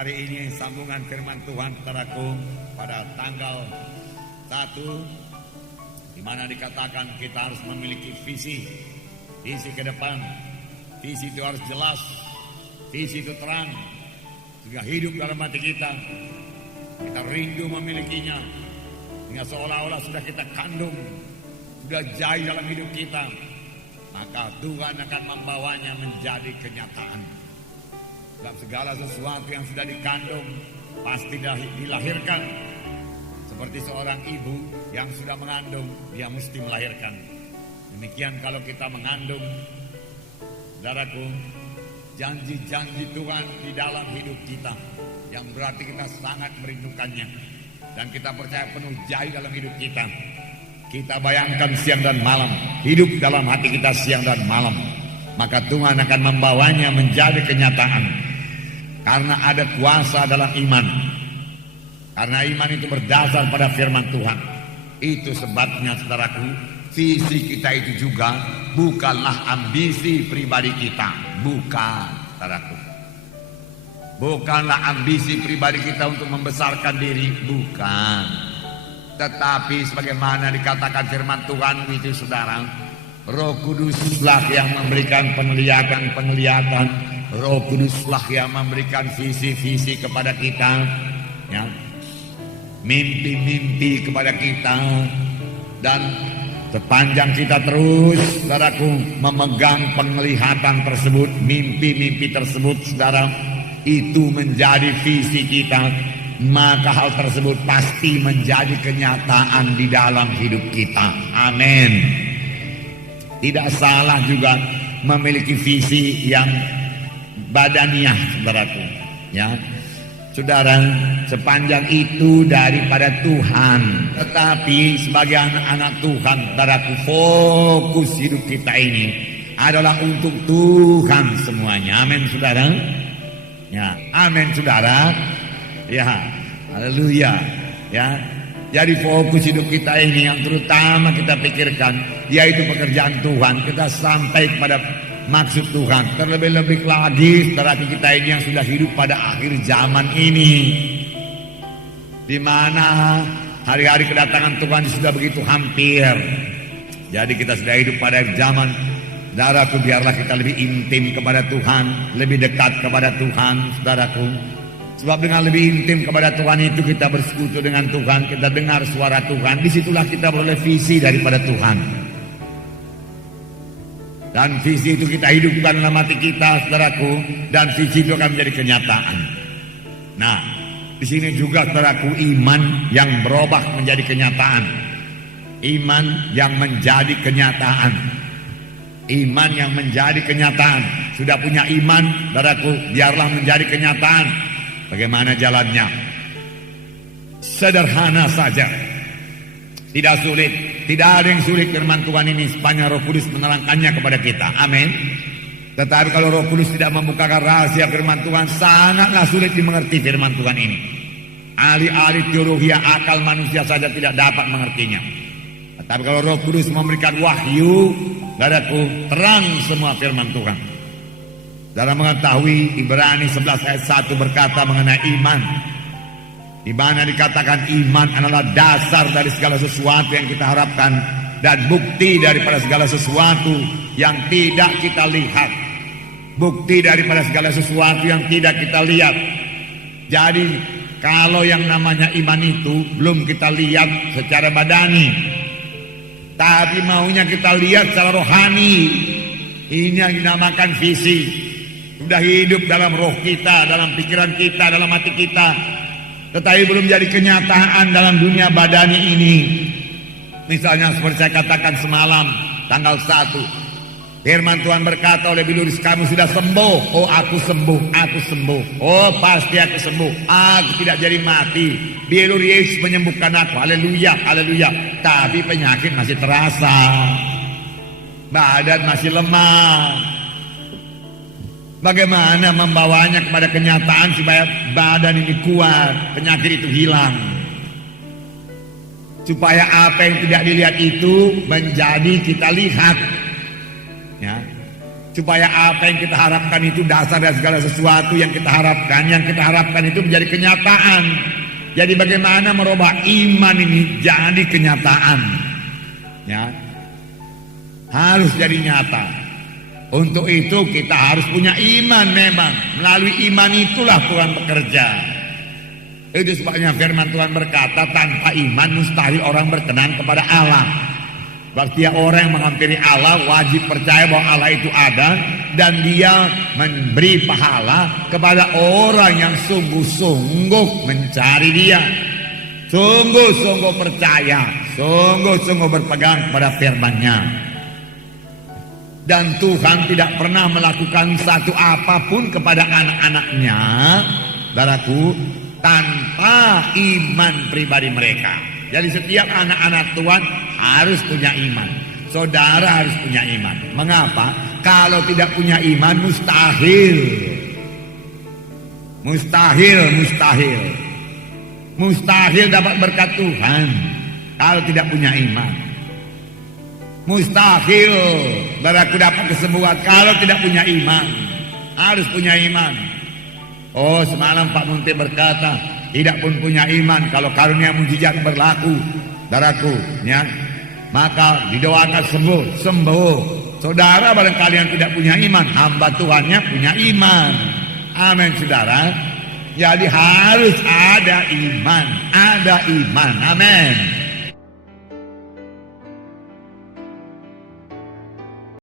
Hari ini sambungan firman Tuhan saudaraku pada tanggal 1, di mana dikatakan kita harus memiliki visi ke depan. Visi itu harus jelas, visi itu terang, sehingga hidup dalam hati kita. Kita rindu memilikinya, hingga seolah-olah sudah kita kandung, sudah jahit dalam hidup kita. Maka Tuhan akan membawanya menjadi kenyataan. Dalam segala sesuatu yang sudah dikandung pasti dilahirkan. Seperti seorang ibu yang sudah mengandung, dia mesti melahirkan. Demikian kalau kita mengandung, saudaraku, janji-janji Tuhan di dalam hidup kita, yang berarti kita sangat merindukannya, dan kita percaya penuh jahit dalam hidup kita. Kita bayangkan siang dan malam, hidup dalam hati kita siang dan malam, maka Tuhan akan membawanya menjadi kenyataan. Karena ada kuasa dalam iman. Karena iman itu berdasar pada firman Tuhan. Itu sebabnya saudaraku, visi kita itu juga bukanlah ambisi pribadi kita. Bukan, saudaraku. Bukanlah ambisi pribadi kita untuk membesarkan diri. Bukan. Tetapi sebagaimana dikatakan firman Tuhan itu saudara, Roh Kuduslah yang memberikan penglihatan. Roh Kuduslah yang memberikan visi-visi kepada kita, ya, mimpi-mimpi kepada kita. Dan sepanjang kita terus, saudaraku, memegang penglihatan tersebut, mimpi-mimpi tersebut, saudara, itu menjadi visi kita, maka hal tersebut pasti menjadi kenyataan di dalam hidup kita. Amin. Tidak salah juga memiliki visi yang badaniah, saudaraku, ya. Saudara, sepanjang itu daripada Tuhan. Tetapi sebagai anak-anak Tuhan, saudaraku, fokus hidup kita ini adalah untuk Tuhan semuanya. Amin, saudara. Ya, amin, saudara. Ya, haleluya. Ya, jadi fokus hidup kita ini yang terutama kita pikirkan, yaitu pekerjaan Tuhan. Kita sampai kepada maksud Tuhan. Terlebih-lebih lagi saudara kita ini yang sudah hidup pada akhir zaman ini, di mana hari-hari kedatangan Tuhan sudah begitu hampir. Jadi kita sudah hidup pada akhir zaman. Saudaraku, biarlah kita lebih intim kepada Tuhan, lebih dekat kepada Tuhan, saudaraku. Sebab dengan lebih intim kepada Tuhan itu kita bersekutu dengan Tuhan, kita dengar suara Tuhan. Disitulah kita beroleh visi daripada Tuhan. Dan visi itu kita hidupkan dalam hati kita, saudaraku, dan visi itu akan menjadi kenyataan. Nah, di sini juga, saudaraku, iman yang berubah menjadi kenyataan. Iman yang menjadi kenyataan. Iman yang menjadi kenyataan. Sudah punya iman, saudaraku, biarlah menjadi kenyataan. Bagaimana jalannya? Sederhana saja. Tidak sulit. Tidak ada yang sulit firman Tuhan ini sepanjang Roh Kudus menerangkannya kepada kita. Amin. Tetapi kalau Roh Kudus tidak membukakan rahasia firman Tuhan, sangatlah sulit dimengerti firman Tuhan ini. Ahli-ahli teologi akal manusia saja tidak dapat mengertinya. Tetapi kalau Roh Kudus memberikan wahyu, saudaraku, terang semua firman Tuhan. Dalam mengetahui Ibrani 11 ayat 1 berkata mengenai iman, di mana dikatakan iman adalah dasar dari segala sesuatu yang kita harapkan dan bukti daripada segala sesuatu yang tidak kita lihat. Bukti daripada segala sesuatu yang tidak kita lihat. Jadi kalau yang namanya iman itu belum kita lihat secara badani, tapi maunya kita lihat secara rohani. Ini yang dinamakan visi. Sudah hidup dalam roh kita, dalam pikiran kita, dalam hati kita, tetapi belum jadi kenyataan dalam dunia badani ini. Misalnya seperti saya katakan semalam tanggal 1, firman Tuhan berkata oleh Biluris, kamu sudah sembuh. Oh, aku sembuh, aku sembuh. Oh, pasti aku sembuh, aku tidak jadi mati. Biluris menyembuhkan aku. Haleluya, haleluya. Tapi penyakit masih terasa, badan masih lemah. Bagaimana membawanya kepada kenyataan supaya badan ini kuat, penyakit itu hilang? Supaya apa yang tidak dilihat itu menjadi kita lihat. Ya. Supaya apa yang kita harapkan itu dasar dari segala sesuatu yang kita harapkan itu menjadi kenyataan. Jadi bagaimana merubah iman ini jadi kenyataan? Ya, harus jadi nyata. Untuk itu kita harus punya iman memang. Melalui iman itulah Tuhan bekerja. Itu sebabnya firman Tuhan berkata, tanpa iman mustahil orang berkenan kepada Allah. Berarti orang yang menghampiri Allah wajib percaya bahwa Allah itu ada, dan dia memberi pahala kepada orang yang sungguh-sungguh mencari dia, sungguh-sungguh percaya, sungguh-sungguh berpegang kepada firman-Nya. Dan Tuhan tidak pernah melakukan satu apapun kepada anak-anaknya, saudaraku, tanpa iman pribadi mereka. Jadi setiap anak-anak Tuhan harus punya iman. Saudara harus punya iman. Mengapa? Kalau tidak punya iman mustahil. Mustahil dapat berkat Tuhan kalau tidak punya iman. Mustahil saudaraku dapat kesembuhan kalau tidak punya iman. Harus punya iman. Oh, semalam Pak Munti berkata, tidak pun punya iman kalau karunia mujizat berlaku, saudaraku, ya, maka didoakan sembuh. Saudara barangkali yang tidak punya iman, hamba Tuhannya punya iman. Amin, saudara. Jadi harus ada iman. Amin.